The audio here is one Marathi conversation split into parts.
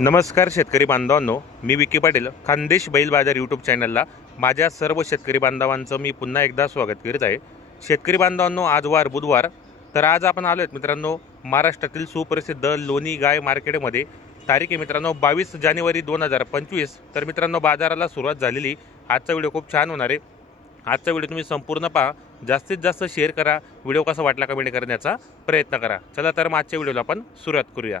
नमस्कार शेतकरी बांधवांनो मी विकी पाटील खानदेश बैल बाजार यूट्यूब चॅनलला माझ्या सर्व शेतकरी बांधवांचं मी पुन्हा एकदा स्वागत करीत आहे. शेतकरी बांधवांनो आज वार बुधवार तर आज आपण आलो आहेत मित्रांनो महाराष्ट्रातील सुप्रसिद्ध लोणी गाय मार्केटमध्ये. तारीख आहे मित्रांनो बावीस जानेवारी दोन हजार पंचवीस. तर मित्रांनो बाजाराला सुरुवात झालेली. आजचा व्हिडिओ खूप छान होणार आहे. आजचा व्हिडिओ तुम्ही संपूर्ण पहा. जास्तीत जास्त शेअर करा. व्हिडिओ कसा वाटला कमेंट करण्याचा प्रयत्न करा. चला तर मग आजच्या व्हिडिओला आपण सुरुवात करूया.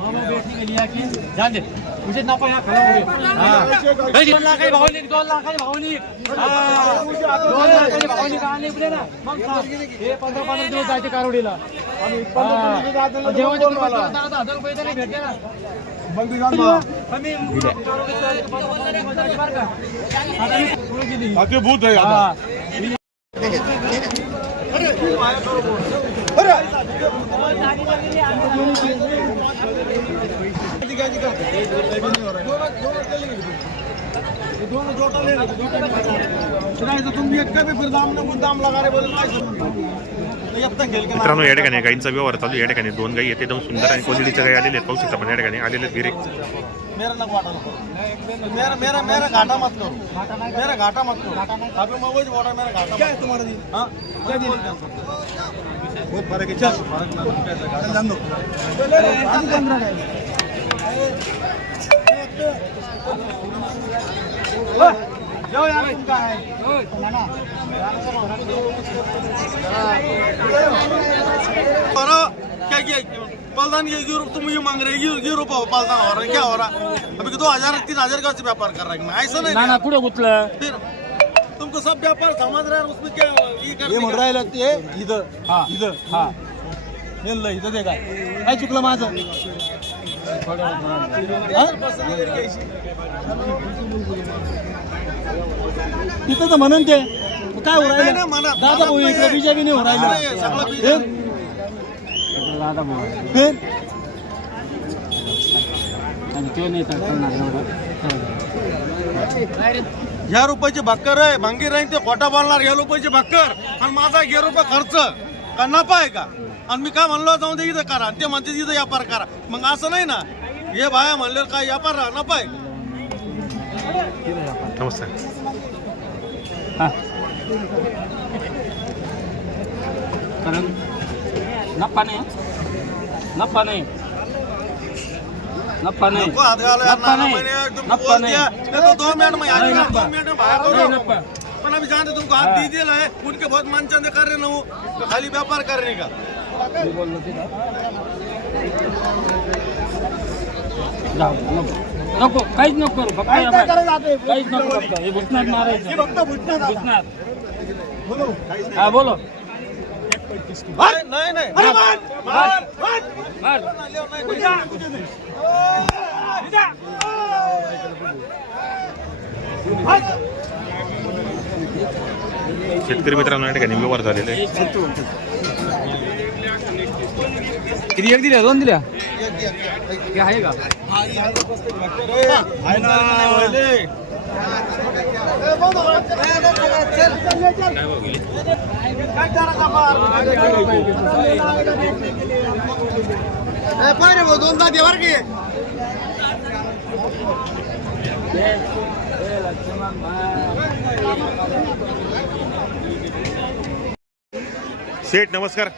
मामा बैठने के लिए आके जान दे। मुझे ना पाया खड़ा हो दोन लाख भावनी दोन लाख भावनी दोन लाख भावनी का नाही पुढे ना। मग सांग. हे पंधरा पंधरा दिवस जायचे कारवडीला हा. जेव्हा जेवण करतो, दहा दहा हजार रुपये तरी भेटते ना। आम्ही पंधरा दिवस जायचे बरं का? आता मी पुढे एक फिर दाम ना दाम लगा मित्रांनो या ठिकाणी गाईंचा व्यवहार चालू आहे. या ठिकाणी दोन गाई येते एकदम सुंदर आणि क्वालिटीच्या गाई आलेले आहेत. पाहू शकता पण या ठिकाणी आलेले आहेत गिरे मेरा ना घाटा ना करो मेरा मेरा मेरा घाटा मत करो। मेरा घाटा मत करो। अभी मैं वही बोल रहा मेरा घाटा क्या है तुम्हारा दी हाँ? क्या दी बहुत फ़र्क है चल। फ़र्क ना चल जान दो। जाओ यार उनका है। और क्या किया? पालदान ये यूरो तुम ये मांग रहे हो यूरो पालदान हो रहा है क्या हो रहा है अभी दो हजार तीन हजार का व्यापार कर रहा है मैं ऐसा नहीं ना ना पुढे गुतलं? फिर तुमको सब व्यापार समझ रहे हैं उसमें क्या ये करने हे का- म्हणून राहिलं ते इथं हा इथं. हा. नेलं इथं ते काय? काय चुकलं माझं? हा? तिथं तर म्हणून ते. मग काय हो नाही राहिलं? मला- दादा भाऊ मला इकडे. बीजेपी नाही हो नाही, राहिलं सगळं फिर? ह्या रुपयाची भाकर आहे. भांगी राहील ते खोटा बोलणार. ह्या रुपयाची भाकर. आणि माझा घे रुपये खर्च. का नफा आहे का? आणि मी काय म्हणलो? जाऊन दे इथं करा. ते म्हणते तिथं व्यापार करा. मग असं नाही ना? हे बाया म्हणले काय व्यापार राहा? नफा आहे. नमस्कार. कारण नफा नाही. नफा नाही. नफा नाही. नफा नाही. मैंने नफा नाही. दिया दो मिनट में नहीं, दो. मिनट में भागा नहीं, करो. नफा. पण अभी जानते तुमको हाथ दी दिला है उनके बहुत मनचंद कर रहे ना वो तो खाली व्यापार करने का. नको काहीच नको करू. फक्त काहीच नको फक्त. हे घुसणार मारायचं घुसणार हा बोलो. नहीं नहीं. नहीं मार. मार. शेतकरी मित्रांनो या ठिकाणी व्यवहार झालेले आहे. किती एक दिल्या? दोन दिल्या? आहे का? पाहिजे भाऊ दोनदा दे बरं की सेठ नमस्कार.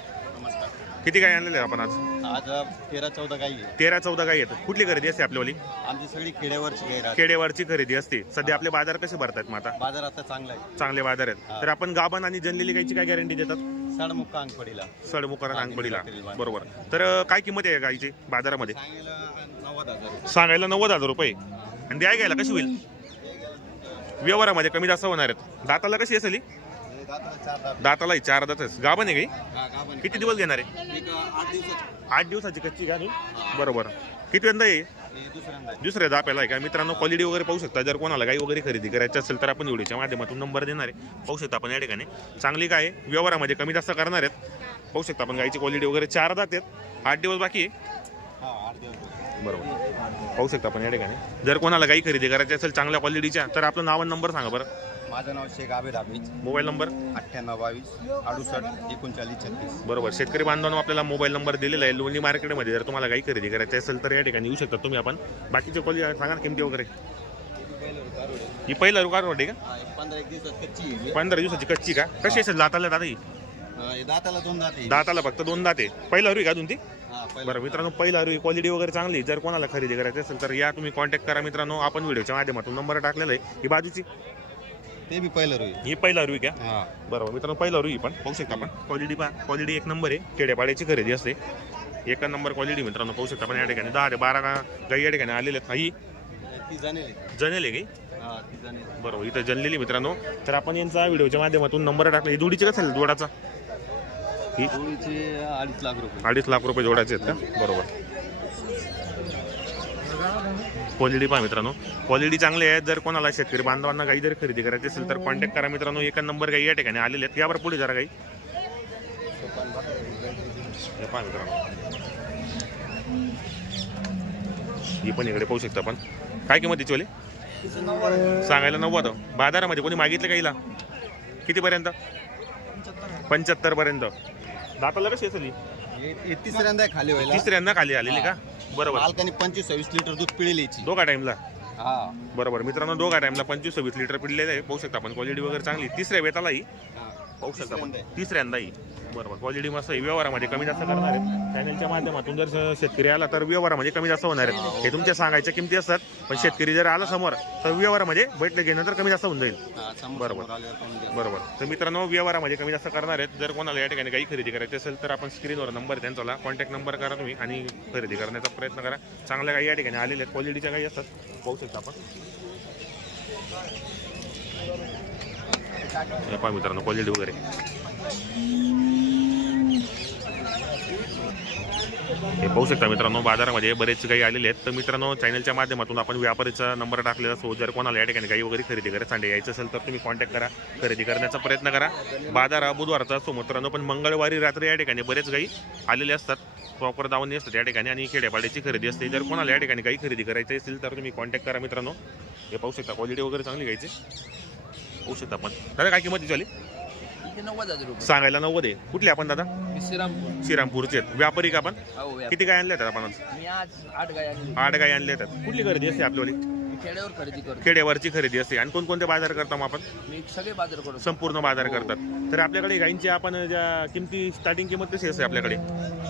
किती गाय आणलेले आपण आज? आज तेरा चौदा गाई आहे तेरा चौदा गाय आहेत. कुठली खरेदी असते आपल्यावाली? आमची सगळी खेड्यावरची गाई राहते. केडेवारची खरेदी असते. सध्या आपले बाजार कसे भरतात मग आता? बाजार आता चांगला आहे. चांगले बाजार आहेत. तर आपण गाभण आणि जनलेली गायची काय गॅरंटी देतात? साडमुक्का अंगपडीला अंगपडीला. बरोबर. तर काय किंमत आहे गायची बाजारामध्ये? सांगायला नव्वद हजार रुपये. आणि द्या घ्यायला कशी होईल? व्यवहारामध्ये कमी जास्त होणार आहेत. दाताला कशी असेल ही? दाताला चार दातच. गाभण आहे काही? हा. किती दिवस घेणार आहे? आठ दिवसाची. कच्ची का बरोबर. किती यंदा आहे. दुसऱ्या दाप्याला आहे का? मित्रांनो क्वालिटी वगैरे पाहू शकता. जर कोणाला गाई वगैरे खरेदी करायची असेल तर आपण व्हिडिओच्या माध्यमातून नंबर देणार आहे. पाहू शकता आपण या ठिकाणी. चांगली काय आहे. व्यवहारामध्ये कमी जास्त करणार आहेत. पाहू शकता आपण गाईची क्वालिटी वगैरे चार दात आहेत. आठ दिवस बाकी आहे. बरोबर. पाहू शकता आपण या ठिकाणी. जर कोणाला गाई खरेदी करायची असेल चांगल्या क्वालिटीच्या तर आपलं नाव आणि नंबर सांगा बरं. माझं नाव शेख आबेद हाफिज मोबाईल नंबर? अठ्ठ्याण्णव बावीस अडुसष्ट एकोणचाळीस छत्तीस. बरोबर. शेतकरी बांधवांनो आपल्याला मोबाईल नंबर दिलेला आहे लोणी मार्केटमध्ये. जर तुम्हाला गाई खरेदी करायची असेल तर या ठिकाणी येऊ शकता तुम्ही आपण. बाकीचे क्वालिटी सांगा ना किमती वगैरे. ही पहिला रुकार वाटे का? पंधरा एक दिवसात कच्ची आहे ही. पंधरा दिवसाची कच्ची का? कशी असेल दाताला दादा ही? दाताला दोन दात दाताला फक्त दोन दाते पहिला रुई का ती? हा, पहिलं. बरं मित्रांनो पहिला रुई क्वालिटी वगैरे चांगली जर कोणाला खरेदी करायची असेल तर या तुम्ही कॉन्टॅक्ट करा मित्रांनो. आपण व्हिडिओच्या माध्यमातून नंबर टाकलेला आहे. ही बाजूची. ते बी पहिलं रोई ही पहिला रुई का? बरोबर मित्रांनो पहिला रुई पण पाहू शकता आपण. क्वालिटी पहा. क्वालिटी एक नंबर आहे. खेड्यापाड्याची खरेदी असते. एक नंबर क्वालिटी मित्रांनो पाहू शकता आपण. या ठिकाणी दहा ते बारा गाई या ठिकाणी आलेले ही जाणेल जनेल आहे. काही बरोबर इथं जनलेली मित्रांनो. तर आपण यांचा व्हिडिओच्या माध्यमातून नंबर टाकला. ही जोडीची कसं जोडाचा? ही अडीच लाख रुपये. अडीच लाख रुपये जोडाचे आहेत का? बरोबर. क्वालिटी पहा मित्रांनो. क्वालिटी चांगली आहे. जर कोणाला शेतकरी बांधवांना काही जर खरेदी करायची असेल तर कॉन्टॅक्ट करा मित्रांनो. एका नंबर काही या ठिकाणी आलेले आहेत. यावर पुढे जरा काही पहा मित्रांनो. ही पण इकडे पाहू शकता आपण. काय किंमतीची वाली? सांगायला नव्वद. बाजारामध्ये कोणी मागितलं काहीला कितीपर्यंत? पंच्याहत्तर पर्यंत दाताला कशी असेल ही? हे हे तिसऱ्यांदा आहे खाली व्हायला. तिसऱ्यांदा खाली आलेली का? बरोबर. मालकाने पंचवीस सव्वीस लिटर दूध पिळेल याची. दोघा टाइमला हा. बरोबर. मित्रांनो दोघा टाइमला पंचवीस सव्वीस लिटर पिडलेलं आहे. पाहू शकता आपण क्वालिटी वगैरे चांगली. तिसऱ्या वेतालाही हा. पाहू शकता आपण. तिसऱ्यांदा. तिसऱ्यांदाही. बरोबर क्वालिटी मस्त आहे. व्यवहारामध्ये कमी जास्त करणार आहेत. चॅनलच्या माध्यमातून जर शेतकरी आला तर व्यवहारामध्ये कमी जास्त होणार आहेत. हे तुमच्या सांगायच्या किमती असतात. पण शेतकरी जर आला समोर तर व्यवहारामध्ये बैठले घेणं तर कमी जास्त होऊन जाईल. बरोबर. बरोबर. तर मित्रांनो व्यवहारामध्ये कमी जास्त करणार आहेत. जर कोणाला या ठिकाणी काही खरेदी करायची असेल तर आपण स्क्रीनवर नंबर त्यांचा कॉन्टॅक्ट नंबर करा तुम्ही आणि खरेदी करण्याचा प्रयत्न करा. चांगल्या काही या ठिकाणी आलेल्या आहेत. क्वालिटीच्या काही असतात. पाहू शकता आपण. पहा मित्रांनो क्वालिटी वगैरे. हे पाहू शकता मित्रांनो बाजारामध्ये बरेच काही आलेले आहेत. तर मित्रांनो चॅनलच्या माध्यमातून आपण व्यापारीचा नंबर टाकलेला असो जर कोणाला या ठिकाणी काही वगैरे खरेदी करायचं सांडे यायचं असेल तर तुम्ही कॉन्टॅक्ट करा. खरेदी करण्याचा प्रयत्न करा. बाजार हा बुधवारचा असतो मित्रांनो पण मंगळवारी रात्री या ठिकाणी बरेच काही आलेले असतात. प्रॉपर दावणी असतात या ठिकाणी आणि खेड्यापाड्याची खरेदी असते. जर कोणाला या ठिकाणी काही खरेदी करायची असेल तर तुम्ही कॉन्टॅक्ट करा मित्रांनो. हे पाहू शकता क्वालिटी वगैरे चांगली घ्यायची पाहू शकता आपण. दादा काय किंमत झाली इथे नव्वद हजार रुपये? सांगायला नव्वद आहे. कुठले आपण दादा? मी श्रीरामपूर. श्रीरामपूरचे आहेत. व्यापारी का आपण? हो किती काय आणले आहेत आपण? आज? मी आज आठ गाय आणली. आठ गाय आणले आहेत. कुठली खरेदी असते आपल्यावाली? खेड्यावर खरेदी करतो. खेड्यावरची खरेदी असते. आणि कोणकोणते बाजार करता मग आपण? मी सगळे बाजार करतो. संपूर्ण बाजार करतात. तर आपल्याकडे गाईंची आपण ज्या किमती स्टार्टिंग किंमत कशी असते आपल्याकडे?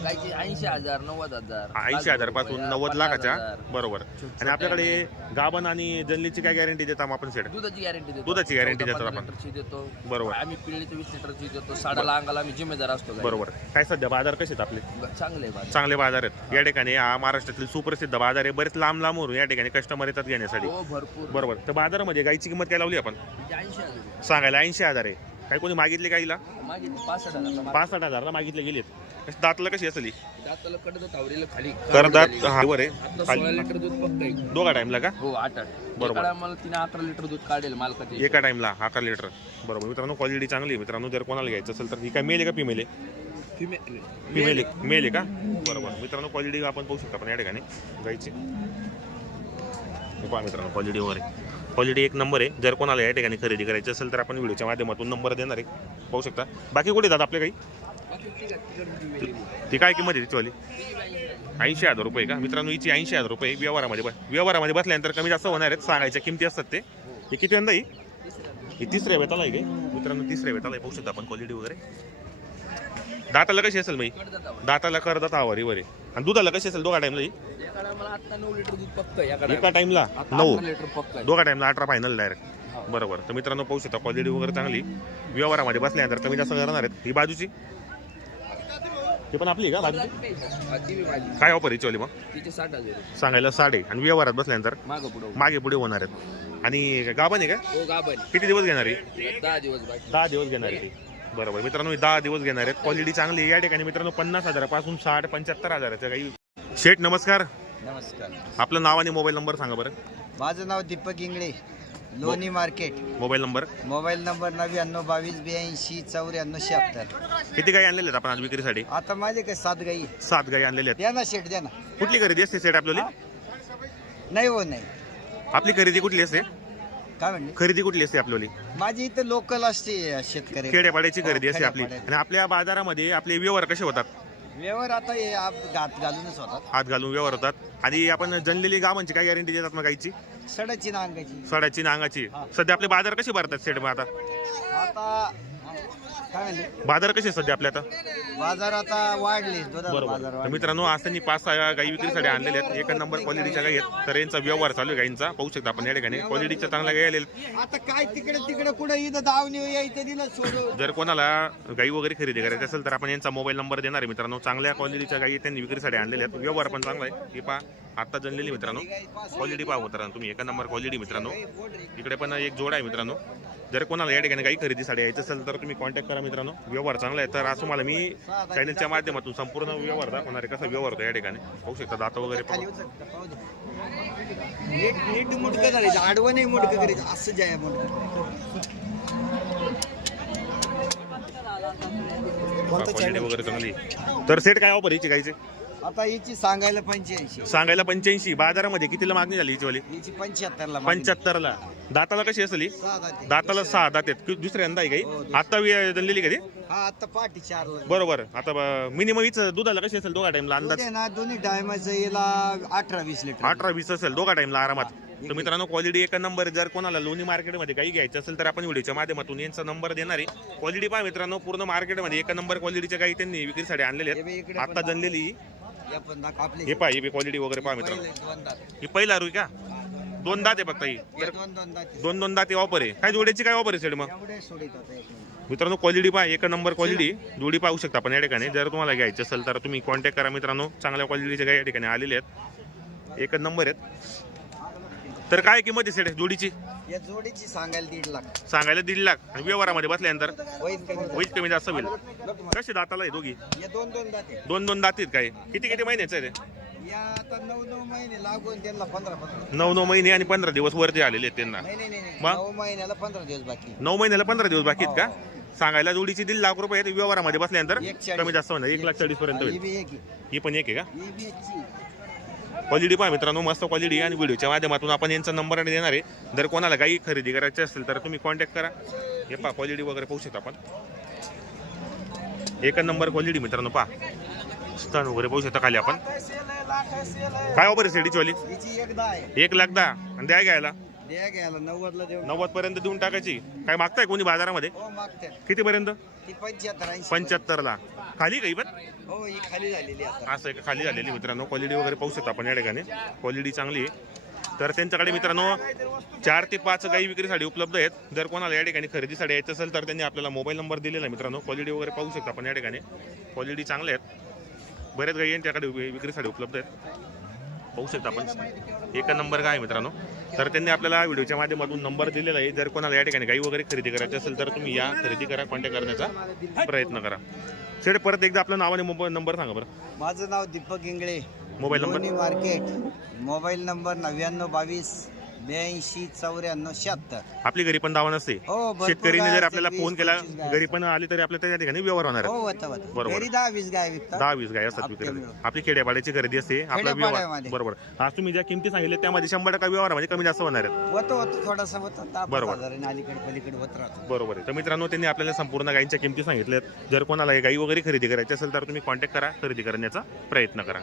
गायची ऐंशी हजार नव्वद हजार. ऐंशी हजारपासून नव्वद लाखाच्या बरोबर. आणि आपल्याकडे गाबन आणि जल्लीची काय गॅरंटी देता मग आपण सेट दुधाची गॅरंटी देतो. दुधाची guarantee चौदा देतो पंधरा आपण. देतो. बरोबर. आम्ही पिळली तर वीस लिटरची देतो. साडाला अंगाला आम्ही जिम्मेदार असतो. बरोबर. काय सध्या बाजार कसे आहेत आपले? चांगले चांगले बाजार आहेत. या ठिकाणी हा महाराष्ट्रातील सुप्रसिद्ध बाजार आहे. बरेच लांब लांबवरून या ठिकाणी कस्टमर येतात घेण्यासाठी. हो भरपूर. बरोबर. तर बाजारामध्ये गाईची किंमत काय लावली आपण? ऐंशी हजार रुपये. सांगायला ऐंशी हजार आहे. काही कोणी मागितले गाईला मागे पासष्ट हजार पासष्ट हजारला मागितले. गेलेत. कशी- दाताला कशी असली? दाताला कडत तावरीला खाली. करदात हा वर आहे. आता खाली. सोळा लिटर दूध फक्त आहे. दोघा टाइमला का? हो आठ आठ. बरोबर. मला तिने अकरा लिटर दूध काढेल मालकाचे. एका टाइमला अकरा लिटर. बरोबर. मित्रांनो क्वालिटी चांगली आहे. मित्रांनो जर कोणाला घ्यायचं असेल तर. ही काय मेल आहे का फिमेल आहे? फिमेल आहे. मेल आहे का? बरोबर. मित्रांनो क्वालिटी आपण पाहू शकता आपण या ठिकाणी. गाईची. हे पहा मित्रांनो क्वालिटी वगैरे क्वालिटी एक नंबर आहे. जर कोणाला या ठिकाणी खरेदी करायची असेल तर आपण व्हिडिओच्या माध्यमातून नंबर देणार आहे. पाहू शकता. बाकी कुठे जातात आपल्या काही? ती काय किंमत आहे तिचीवाली ऐंशी हजार रुपये का? मित्रांनो हिची ऐंशी हजार रुपये व्यवहारामध्ये बस व्यवहारामध्ये बसल्यानंतर कमी जास्त होणार आहेत. सांगायच्या किमती असतात ते. हे किती यंदा ही हे तिसऱ्या वेताला आहे का? मित्रांनो तिसऱ्या वेताला आहे. पाहू शकता आपण क्वालिटी वगैरे. दाताला कशी असेल मी दाताला करदाता आवारी वरे आणि दुधाला कशी असेल? दोघा टाइमला ही? एका टाइमला नऊ दोघा टाइमला अठरा फायनल डायरेक्ट बरोबर. तर मित्रांनो पाहू शकता क्वालिटी वगैरे चांगली. व्यवहारामध्ये बसल्यानंतर कमी जास्त करणार आहेत. ही बाजूची? ते पण आपली का भाजी ती बी माझी काय ऑफर याची मग? सांगायला साडे आणि व्यवहारात बसल्यानंतर मागं पुढं होणार आहेत. आणि गाभण आहे का? हो किती दिवस घेणार आहे? दहा दिवस बाकी. दहा दिवस घेणार आहे बरोबर. मित्रांनो दहा दिवस घेणार आहेत. क्वालिटी चांगली आहे. या ठिकाणी मित्रांनो पन्नास हजारापासून साठ पंच्याहत्तर हजाराच्या काही शेठ नमस्कार. नमस्कार. आपलं नाव आणि मोबाईल नंबर सांगा बरं. माझं नाव Deepak Ingale Loni market. Mobile number? Mobile number नव्याण्णव बावीस ब्याऐंशी चौऱ्याण्णव शहात्तर. किती गाई आणलेल्या आहेत आपण आज विक्रीसाठी? आता माझे काय सात गाई सात गाई आणलेल्या द्या ना शेट द्या ना. आहेत कुठली खरेदी असते सेट आपल्याला नाही हो नाही. आपली खरेदी कुठली असते? काय म्हणले? खरेदी कुठली असते आपल्याली माझी इथं लोकल असते शेतकरी खेड्यापाड्याची खरेदी असते आपली. आणि आपल्या बाजारामध्ये आपले व्यवहार कसे होतात? व्यवहार आता हे आप घात घालूनच होतात. हात घालून व्यवहार होतात. आणि आपण जनलेली गावांची काय गॅरंटी देतात मग गाईची सडाची ना अंगाची सडाची नांगाची. सध्या आपले बाजार कसे भरतात सेट आता? आता बाजार कसे सध्या आपले आता? बाजार आता वाढले दुधाचा बरोबर. बाजार तर वाढले मित्रांनो आज त्यांनी पाच सहा गाई विक्रीसाठी आणलेल्या आहेत. एक नंबर क्वालिटीच्या गाई आहेत. तर यांचा व्यवहार चालू आहे गाईंचा. पाहू शकता आपण या ठिकाणी. क्वालिटीच्या चांगल्या गाई आलेल्या आहेत. आता काय तिकडे तिकडे कुठे इथं दावणी यायचं दिलं सोडून. जर कोणाला गाई वगैरे खरेदी करायची असेल तर आपण यांचा मोबाईल नंबर देणार आहे मित्रांनो. चांगल्या क्वालिटीच्या गाई त्यांनी विक्रीसाठी आणलेल्या आहेत. व्यवहार पण चांगला आहे. ही पहा आता जनलेली मित्रांनो. क्वालिटी पहा मित्रांनो तुम्ही. एका नंबर क्वालिटी मित्रांनो. इकडे पण एक जोड आहे मित्रांनो. जर कोणाला या ठिकाणी काही खरेदीसाठी यायचं असेल तर तुम्ही कॉन्टॅक्ट करा मित्रांनो. व्यवहार चांगला आहे. तर आज तुम्हाला मी चॅनलच्या माध्यमातून संपूर्ण व्यवहार दाखवणार आहे. कसा व्यवहार होतो या ठिकाणी? पाहू शकता दाता वगैरे. नीट नीट मुडकं करायचं. आडवं नाही मुडकं करायचं. असं जाय क्वालिटी वगैरे चांगली. तर सेट काय ऑफर याची गायचे आता हिची सांगायला पंच्याऐंशी. सांगायला पंच्याऐंशी. बाजारामध्ये कितीला मागणी झाली हिची वाली हिची पंच्याहत्तरला पंच्याहत्तरला. दाताला कशी असली? सहा जाती. दाताला सहा दात आहेत. कि- दुसऱ्यांदा आहे हो, काही दुसऱ्या. आता वे- जनलेली कधी हा आता पाठी चारला. बरोबर. आता मिनिमम हिचं दुधाला कशी असेल दोघा टाइमला अंदाज? आहे ना दोन्ही टायमाचं याला अठरा वीस लिटर अठरा वीस असेल दोघा टाइमला आरामात. तर मित्रांनो क्वालिटी एक नंबर जर कोणाला लोणी मार्केटमध्ये काही घ्यायचं असेल तर आपण व्हिडिओच्या माध्यमातून यांचा नंबर देणार आहे. क्वालिटी पहा मित्रांनो पूर्ण मार्केटमध्ये एक नंबर क्वालिटीच्या काही त्यांनी विक्रीसाठी आणलेले हे बी आहेत इकडे आता जनलेली हे हे पहा हे क्वालिटी वगैरे पहा मित्रांनो. ही पहिला रुई का? दोन दात आहे फक्त ही. दोन दोन दात ऑफर आहे. काय जोड्याची काय ऑफर आहे सेड मग? एक. मित्रांनो क्वालिटी पहा एक नंबर क्वालिटी जोडी पाहू शकता आपण या ठिकाणी. जर तुम्हाला घ्यायचं असेल तर तुम्ही कॉन्टॅक्ट करा मित्रांनो. चांगल्या क्वालिटीच्या काही या ठिकाणी आलेले आहेत. एकच नंबर आहेत. तर काय किंमत आहे सेट जोडीची? या जोडीची सांगायला दीड लाख. सांगायला दीड लाख. आणि व्यवहारामध्ये बसल्यानंतर? होईल कमी होईल कमी जास्त होईल. कसे दाताला आहे दोघी? या दोन दोन दात. आहे दोन दोन दातीत काय? किती किती महिन्याचं आहे ते? या आता नऊ नऊ महिने लागून त्यांना पंधरा पंधरा. नऊ नऊ महिने आणि पंधरा दिवस वरती आलेले आहेत त्यांना. नाही नाही नाही नाही. मग? नऊ महिन्याला पंधरा दिवस बाकी नऊ महिन्याला पंधरा दिवस बाकी आहेत का? सांगायला जोडीची दीड लाख रुपये आहेत. व्यवहारामध्ये बसल्यानंतर एक चाळीस. कमी जास्त होणार. एक लाख चाळीस पर्यंत ही होईल. बी एक आहे. ही पण एक आहे का? ही बी एकची. क्वालिटी पहा मित्रांनो मस्त क्वालिटी आणि व्हिडिओच्या माध्यमातून आपण यांचा नंबर देणार आहे. जर कोणाला काही खरेदी करायची असेल तर तुम्ही कॉन्टॅक्ट करा. हे पहा क्वालिटी वगैरे पाहू शकता आपण. एक नंबर क्वालिटी मित्रांनो पहा. स्थान वगैरे पाहू शकता खाली आपण. काय ऑफर आहे सेडीची वाली? एक एक लाख दहा. आणि द्या घ्यायला. द्या घ्यायला नव्वदला देऊ नव्वद पर्यंत देऊन टाकायची. काय मागताय कोणी बाजारामध्ये? हो मागते किती पर्यंत ती पंच्याहत्तर ऐंशी पंच्याहत्तरला. खाली काही पण? हो ही खाली झालेली आता. असं एक खाली झालेली मित्रांनो. क्वालिटी वगैरे पाहू शकता आपण या ठिकाणी. क्वालिटी चांगली आहे. तर त्यांच्याकडे मित्रांनो चार ते पाच गाई विक्रीसाठी उपलब्ध आहेत. जर कोणाला या ठिकाणी खरेदीसाठी यायचं असेल तर त्यांनी आपल्याला मोबाईल नंबर दिलेला आहे मित्रांनो. क्वालिटी वगैरे पाहू शकता आपण या ठिकाणी. क्वालिटी चांगल्या आहेत. बऱ्याच गाई यांच्याकडे विक्रीसाठी उपलब्ध आहेत. पाहू शकता आपण. एक नंबर काय आहे मित्रांनो. तर त्यांनी आपल्याला व्हिडिओच्या माध्यमातून नंबर दिलेला आहे. जर कोणाला या ठिकाणी गाई वगैरे खरेदी करायची असेल तर तुम्ही या खरेदी करा कॉन्टॅक्ट करण्याचा प्रयत्न करा. शेड परत एकदा आपलं नाव आणि मोबाईल नंबर सांगा बरं. माझं नाव Deepak Ingale. Mobile number? Market. Mobile number नव्याण्णव बावीस ब्याऐंशी चौऱ्याण्णव शहात्तर. आपली घरी पण दावा नसते हो भरपूर शेतकरीने गाय जर असते, आपल्याला वीस, फोन केला पंचवीस गाय घरी पण आली तरी आपल्या त्या ठिकाणी व्यवहार होणार हो आहे. होतं होतं. बरोबर. घरी दहा वीस गाय विकतात. दहा वीस गाय असतात हप्ते विक्रीला मिळून. आपली खेड्यापाड्याची खरेदी असते आपला व्यवहार. खेड्यापाड्यामध्ये. बरोबर. आज तुम्ही ज्या किमती सांगितल्या त्यामध्ये शंभर टक्का व्यवहार म्हणजे कमी जास्त होणार आहेत. होतं होतं थोडासा होतं. दहा पाच बरोबर. हजाराने अलीकडे पलीकडे होत राहतो. बरोबर आहे. तर मित्रांनो त्यांनी आपल्याला संपूर्ण गायींच्या किमती सांगितल्यात. जर कोणाला गाई वगैरे खरेदी करायची असेल तर तुम्ही कॉन्टॅक्ट करा. खरेदी करण्याचा प्रयत्न करा.